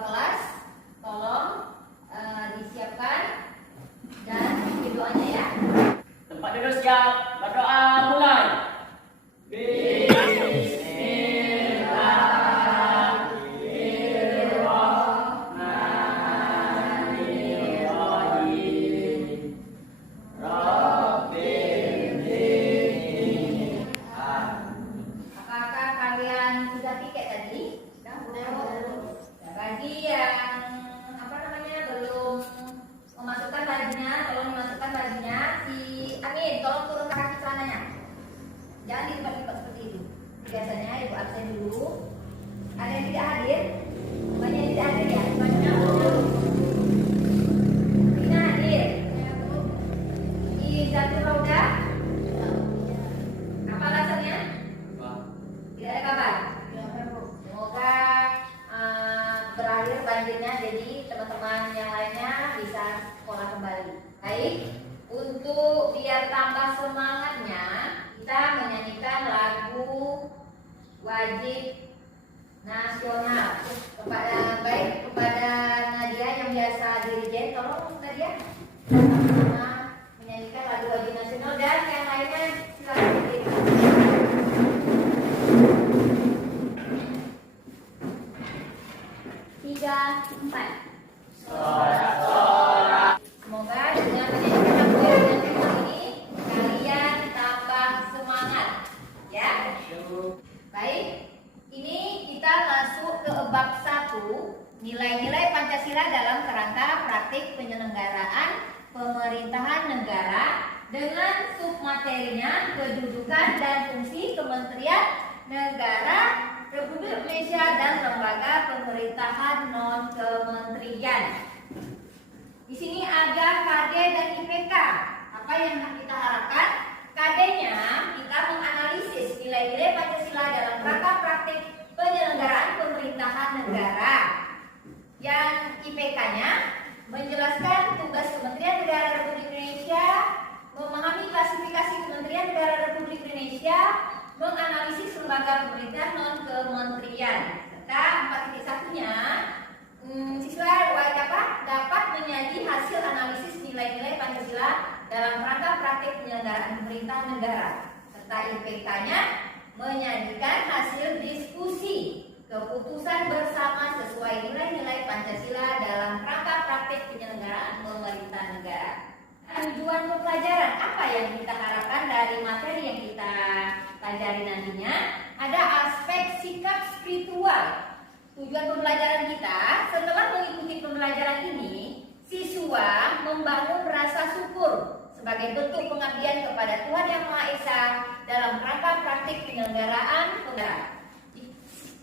kelas. Tolong disiapkan dan ikuti doanya ya. Tempat duduk siap, berdoa mulai. Apakah kalian sudah tiket tadi? Bagi yang belum memasukkan bajunya, tolong memasukkan bajunya. Si Amin, tolong turunkan kaki celananya. Jangan dilipat-lipat seperti itu. Biasanya ibu absen dulu. Ada yang tidak hadir? Banyak yang tidak hadir ya? Banyak. Rina hadir. Izatul Rauda. Apa alasannya? Tidak ada kabar. Semoga berakhir banjirnya, jadi teman-teman yang lainnya bisa sekolah kembali. Baik, untuk biar tambah semangatnya, kita menyanyikan lagu wajib nasional. Kepada Nadia yang biasa dirijen, tolong Nadia menyanyikan lagu wajib nasional, dan yang lainnya silakan berdiri. 3, 4. Semoga dengan menyanyikan lagu yang nasional ini kalian tambah semangat, ya. Baik, ini kita masuk ke bab 1, nilai-nilai Pancasila dalam kerangka praktik penyelenggaraan pemerintahan negara, dengan submaterinya kedudukan dan fungsi Kementerian Negara Republik Indonesia dan lembaga pemerintahan non kementerian. Di sini ada KD dan IPK. Apa yang kita harapkan? KD-nya kita menganalisis nilai-nilai Pancasila dalam rangka praktik penyelenggaraan pemerintahan negara. Yang IPK-nya menjelaskan tugas Kementerian Negara Republik Indonesia, memahami klasifikasi Kementerian Negara Republik Indonesia, menganalisis lembaga pemerintahan non kementerian. Serta 4.1-nya siswa dapat menyaji hasil analisis nilai-nilai Pancasila dalam rangka praktik penyelenggaraan pemerintahan negara. Serta IPK-nya menyajikan hasil diskusi keputusan bersama sesuai nilai-nilai Pancasila dalam rangka praktik penyelenggaraan pemerintahan negara. Tujuan pembelajaran apa yang kita harapkan dari materi yang kita pelajari nantinya? Ada aspek sikap spiritual. Tujuan pembelajaran kita, setelah mengikuti pembelajaran ini, siswa membangun rasa syukur sebagai bentuk pengabdian kepada Tuhan Yang Maha Esa dalam rangka praktik penyelenggaraan negara.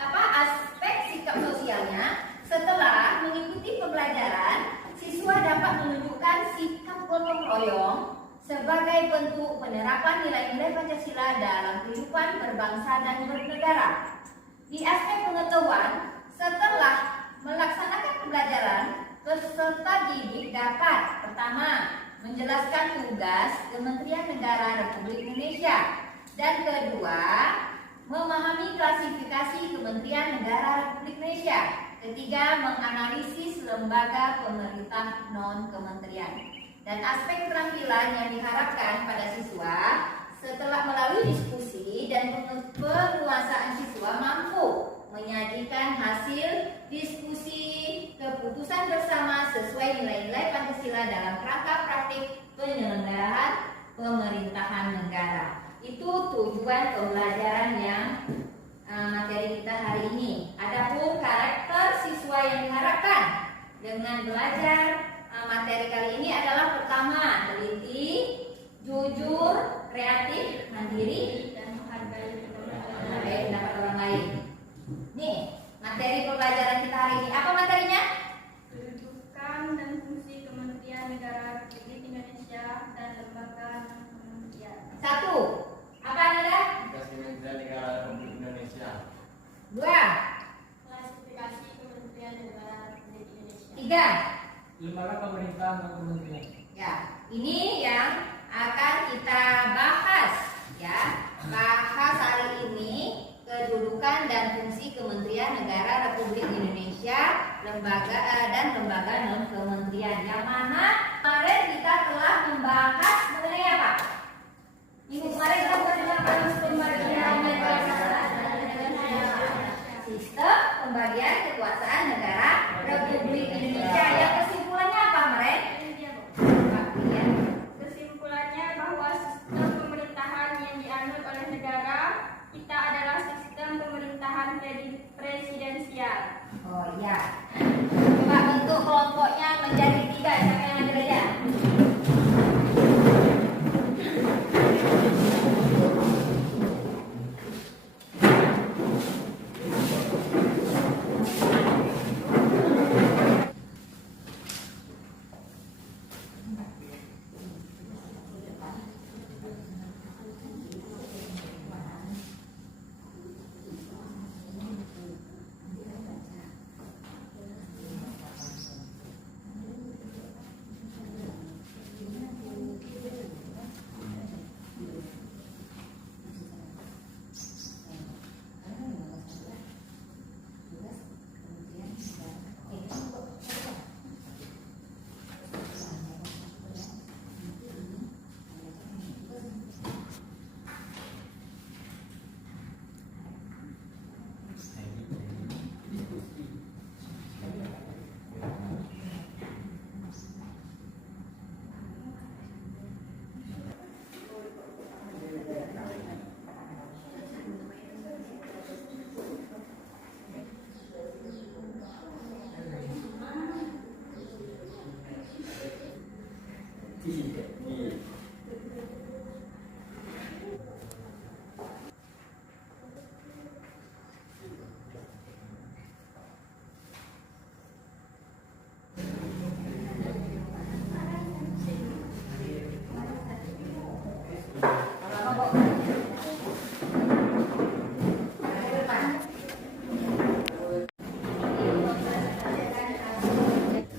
Aspek sikap sosialnya, setelah mengikuti pembelajaran, siswa dapat menunjukkan sikap gotong royong sebagai bentuk penerapan nilai-nilai Pancasila dalam kehidupan berbangsa dan bernegara. Di aspek pengetahuan, setelah melaksanakan pembelajaran, peserta didik dapat pertama, menjelaskan tugas Kementerian Negara Republik Indonesia, dan kedua, memahami klasifikasi Kementerian Negara Republik Indonesia. Ketiga, menganalisis lembaga pemerintah non-kementerian. Dan aspek keterampilan yang diharapkan pada siswa setelah melalui diskusi dan penguasaan siswa mampu menyajikan hasil diskusi keputusan bersama sesuai nilai-nilai Pancasila dalam rangka praktik penyelenggaraan pemerintahan negara. Itu tujuan pembelajaran yang materi kita hari ini. Adapun karakter siswa yang diharapkan dengan belajar materi kali ini adalah pertama, teliti, jujur, kreatif, mandiri, dan menghargai pendapat orang lain. Nih, materi pembelajaran kita hari ini. Apa materinya? Kedudukan dan fungsi Kementerian Negara Republik Indonesia dan lembaga non-kementerian. 1. Apa Nada? Tugas Kementerian Negara Republik Indonesia. 2. Klasifikasi Kementerian Negara Republik Indonesia. 3. Lembaga pemerintahan non kementerian. Ya, ini yang akan kita bahas ya. Bahas hari ini ke kedudukan dan fungsi Kementerian Negara Republik Indonesia, lembaga dan lembaga non kementerian. Yang mana kemarin kita telah membahas mengenai apa? Minggu kemarin kita membahas pembagian sistem pembagian kekuasaan negara Republik Indonesia. Yang kesimpulannya apa kemarin? Kesimpulannya bahwa sistem pemerintahan yang dianut oleh negara kita adalah sistem pemerintahan presidensial. Oh iya. Coba bentuk kelompoknya menjadi 3. Siapa yang ada aja?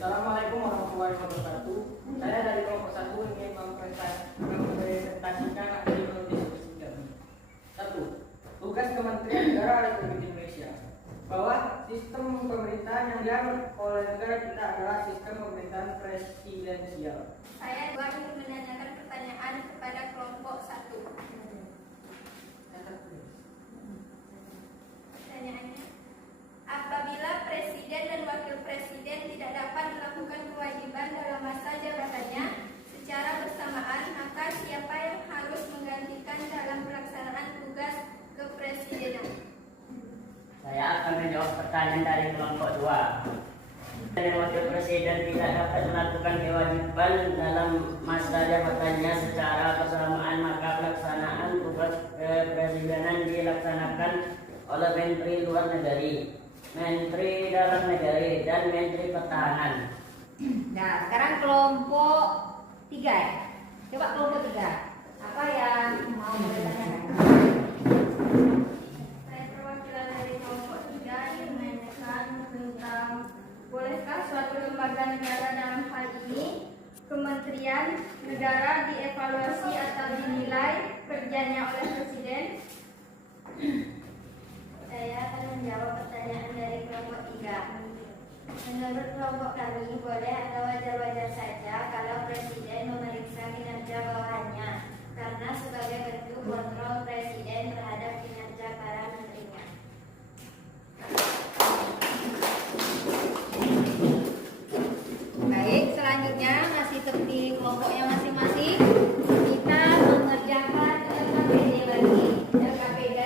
Assalamualaikum warahmatullahi wabarakatuh. Saya dari kelompok 1 ingin mempresentasikan aktivitas diskusi kami. 1. Tugas Kementerian Negara Republik Indonesia. Bahwa sistem pemerintahan yang dianut oleh negara kita adalah sistem pemerintahan presidensial. Saya ingin menanyakan pertanyaan kepada kelompok 1. Pertanyaannya, apabila presiden dan wakil presiden tidak dapat melakukan kewajiban dalam masa jabatannya secara bersamaan, maka siapa yang harus menggantikan dalam pelaksanaan tugas kepresidenan? Saya akan menjawab pertanyaan dari kelompok 2. Dan wakil presiden tidak dapat melakukan kewajiban dalam masa jabatannya secara bersamaan, maka pelaksanaan tugas kepresidenan dilaksanakan oleh Menteri Luar Negeri, Menteri Dalam Negeri, dan Menteri Pertahanan. Nah, sekarang kelompok 3 ya. Coba kelompok 3. Apa yang mau ditanyakan? Saya perwakilan dari kelompok 3 yang menanyakan tentang bolehkah suatu lembaga negara, dalam hal ini Kementerian Negara, dievaluasi atau dinilai kerjanya oleh Presiden? Saya akan menjawab pertanyaan dari kelompok 3. Menurut kelompok kami, boleh atau wajar-wajar saja kalau Presiden memeriksa kinerja bawahannya, karena sebagai bentuk kontrol Presiden terhadap kinerja para menterinya. Baik, selanjutnya masih seperti kelompoknya masing-masing. Kita mengerjakan LKPD lagi. LKPD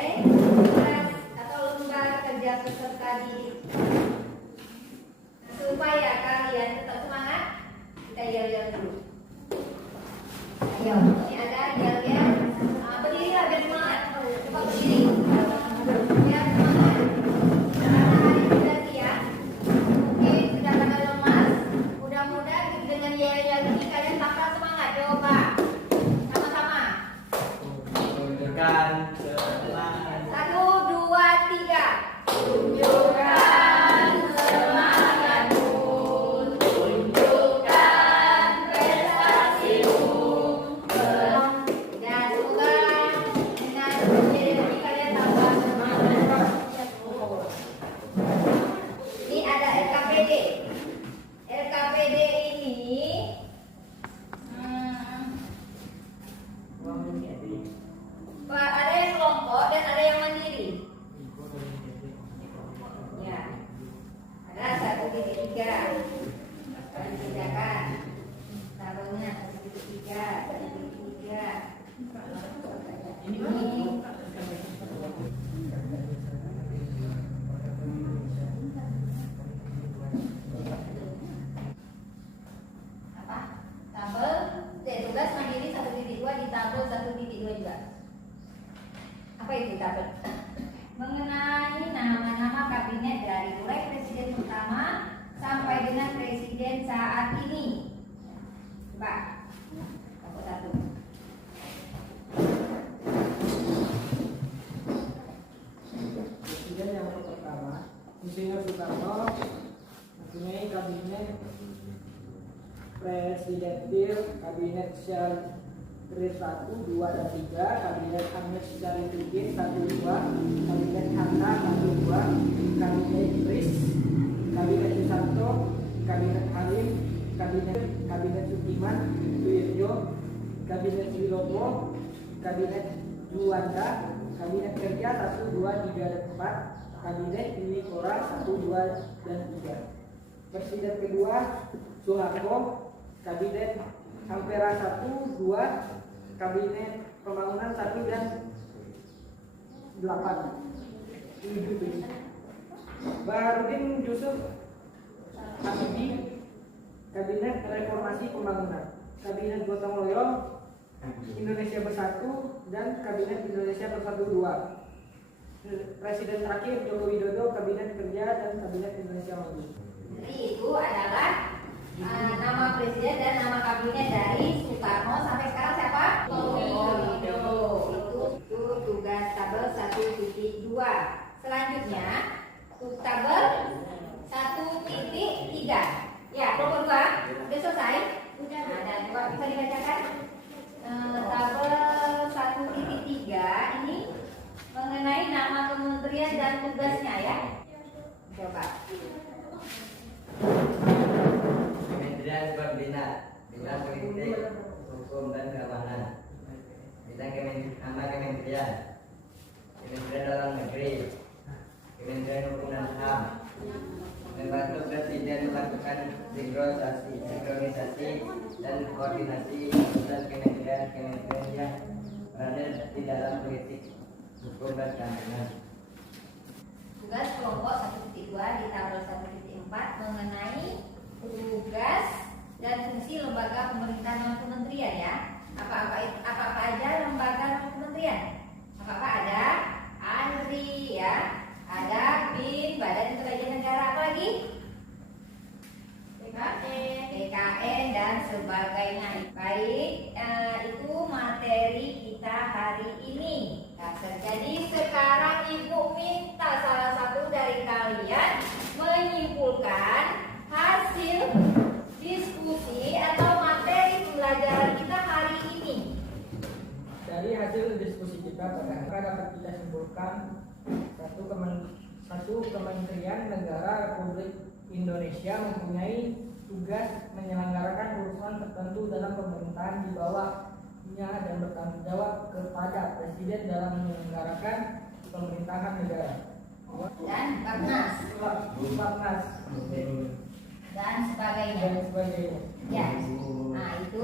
atau Lembar Kerja Peserta Didik. Supaya kalian tetap semangat, kita yel-yel dulu. Ayo, ini ada yel-yel. Berdiri lah biar semangat. Coba berdiri. Biar semangat. Karena hari sudah siang, mungkin sudah pada lemas. Mudah-mudahan dengan yel-yel ini kalian tambah semangat. Coba sama-sama. Tunjukkan semangat. 1, 2, 3. Tunjukkan semangatmu, tunjukkan prestasimu. LKPD. LKPD ini ada yang kelompok dan ada yang mandiri. Ya, ada 1.3. Dibedakan tabelnya 1.3, 1.3. Ini apa? Tabel tugas mandiri 1.2 di tabel 1.2 juga. Apa itu tabel? Mengenai nama-nama kabinet dari mulai presiden pertama sampai dengan presiden saat ini. Coba, tabel 1. Presiden yang pertama, Insinyur Soekarno mempunyai kabinet presidentil, kabinet secara grade 1, 2, dan 3, kabinet Ahmed Syarifudin 1, 2, kabinet Hatta 1, 2, kabinet Idris, kabinet Susanto, kabinet Halim, kabinet Sukiman, Suirjo, kabinet Wilowo, kabinet Juwanda, kabinet kerja 1, 2, 3, dan 4, kabinet Dewi Kora 1, 2, dan 3. Presiden kedua Soeharto, kabinet Ampera 1, 2, kabinet pembangunan 1 dan 8. Baharudin Yusuf Habibie, kabinet reformasi pembangunan, kabinet gotong royong Indonesia Bersatu, dan kabinet Indonesia Bersatu 2. Presiden terakhir Joko Widodo, kabinet kerja dan kabinet Indonesia Maju. Jadi itu adalah nama presiden dan nama kabinet dari Soekarno sampai sekarang siapa? Widodo. Itu tugas tabel 1.2. Selanjutnya tabel 1.3. Ya, nomor 2 sudah selesai. Nah, dan coba bisa dibacakan. Tabel 1.3 ini mengenai nama kementerian dan tugasnya ya. Coba. Kementerian Pembina, Bidang Politik, Hukum dan Keamanan. Bidang nama Kementerian, Kementerian Dalam Negeri, Kementerian Hukum dan HAM. Membantu Presiden melakukan sinkronisasi dan koordinasi antar kementerian yang berada di dalam politik, hukum dan keamanan. Tugas kelompok 1.2 di tabel 1.4 mengenai tugas dan fungsi lembaga pemerintahan non kementerian ya. Apa aja lembaga non kementerian? Apa ada ANRI ya, ada BIN, Badan Intelijen Negara, apa lagi? BKN dan sebagainya. Baik, itu materi kita hari ini. Jadi sekarang Ibu minta salah satu dari kalian menyimpulkan hasil diskusi atau materi pembelajaran kita hari ini. Dari hasil diskusi kita dapat kita simpulkan satu Kementerian Negara Republik Indonesia mempunyai tugas menyelenggarakan urusan tertentu dalam pemerintahan di bawahnya dan bertanggung jawab kepada Presiden dalam menyelenggarakan pemerintahan negara. Dan Bapnas dan dan sebagainya. sebagainya. Ya. Nah, itu